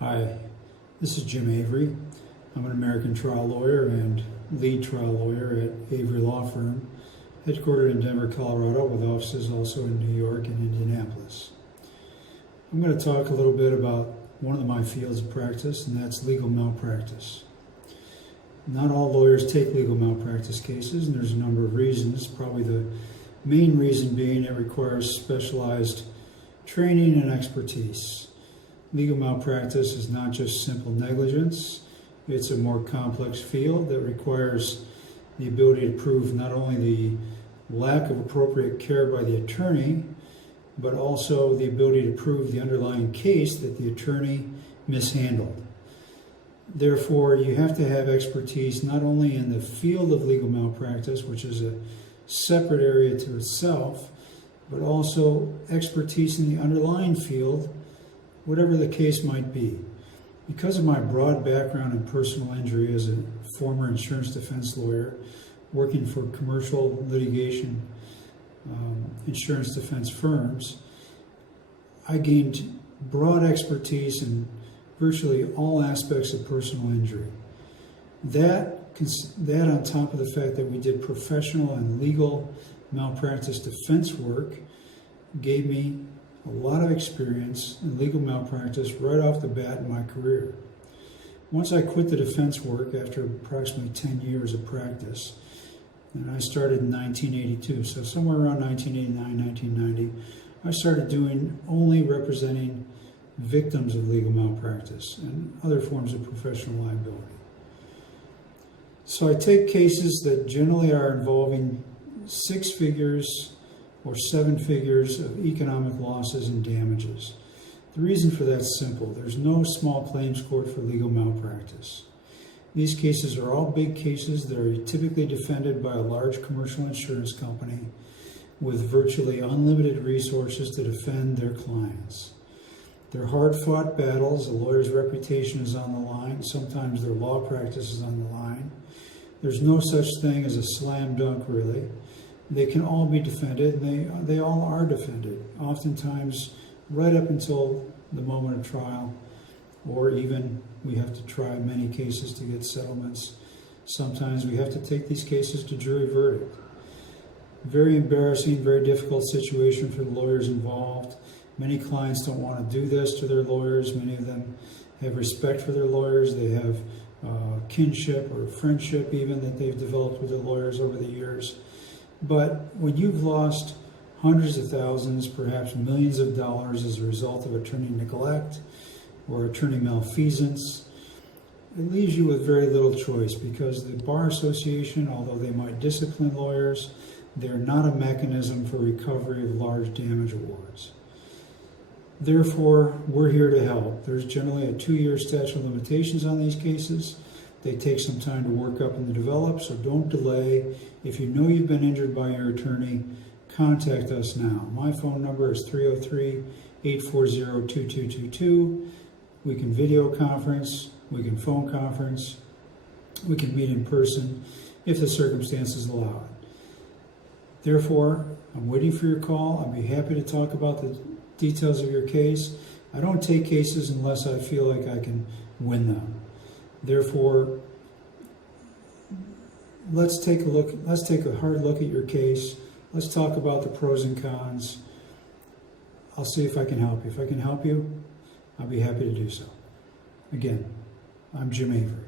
Hi, this is Jim Avery. I'm an American trial lawyer and lead trial lawyer at Avery Law Firm, headquartered in Denver, Colorado, with offices also in New York and Indianapolis. I'm going to talk a little bit about one of my fields of practice, and that's legal malpractice. Not all lawyers take legal malpractice cases, and there's a number of reasons. Probably the main reason being it requires specialized training and expertise. Legal malpractice is not just simple negligence. It's a more complex field that requires the ability to prove not only the lack of appropriate care by the attorney, but also the ability to prove the underlying case that the attorney mishandled. Therefore, you have to have expertise not only in the field of legal malpractice, which is a separate area to itself, but also expertise in the underlying field, whatever the case might be. Because of my broad background in personal injury as a former insurance defense lawyer working for commercial litigation insurance defense firms, I gained broad expertise in virtually all aspects of personal injury. That on top of the fact that we did professional and legal malpractice defense work gave me a lot of experience in legal malpractice right off the bat in my career. Once I quit the defense work after approximately 10 years of practice, and I started in 1982, so somewhere around 1989, 1990, I started doing only representing victims of legal malpractice and other forms of professional liability. So I take cases that generally are involving 6 figures or 7 figures of economic losses and damages. The reason for that is simple. There's no small claims court for legal malpractice. These cases are all big cases that are typically defended by a large commercial insurance company with virtually unlimited resources to defend their clients. They're hard-fought battles. A lawyer's reputation is on the line. Sometimes their law practice is on the line. There's no such thing as a slam dunk, really. They can all be defended, and they all are defended, oftentimes right up until the moment of trial, or even we have to try many cases to get settlements. Sometimes we have to take these cases to jury verdict. Very embarrassing, very difficult situation for the lawyers involved. Many clients don't want to do this to their lawyers. Many of them have respect for their lawyers. They have kinship or friendship even that they've developed with their lawyers over the years. But when you've lost hundreds of thousands, perhaps millions of dollars as a result of attorney neglect or attorney malfeasance, it leaves you with very little choice, because the Bar Association, although they might discipline lawyers, they're not a mechanism for recovery of large damage awards. Therefore, we're here to help. There's generally a 2-year statute of limitations on these cases. They take some time to work up and to develop, so don't delay. If you know you've been injured by your attorney, contact us now. My phone number is 303-840-2222. We can video conference, we can phone conference, we can meet in person if the circumstances allow it. Therefore, I'm waiting for your call. I'd be happy to talk about the details of your case. I don't take cases unless I feel like I can win them. Therefore, let's take a hard look at your case. Let's talk about the pros and cons. I'll see if I can help you. If I can help you, I'll be happy to do so. Again, I'm Jim Avery.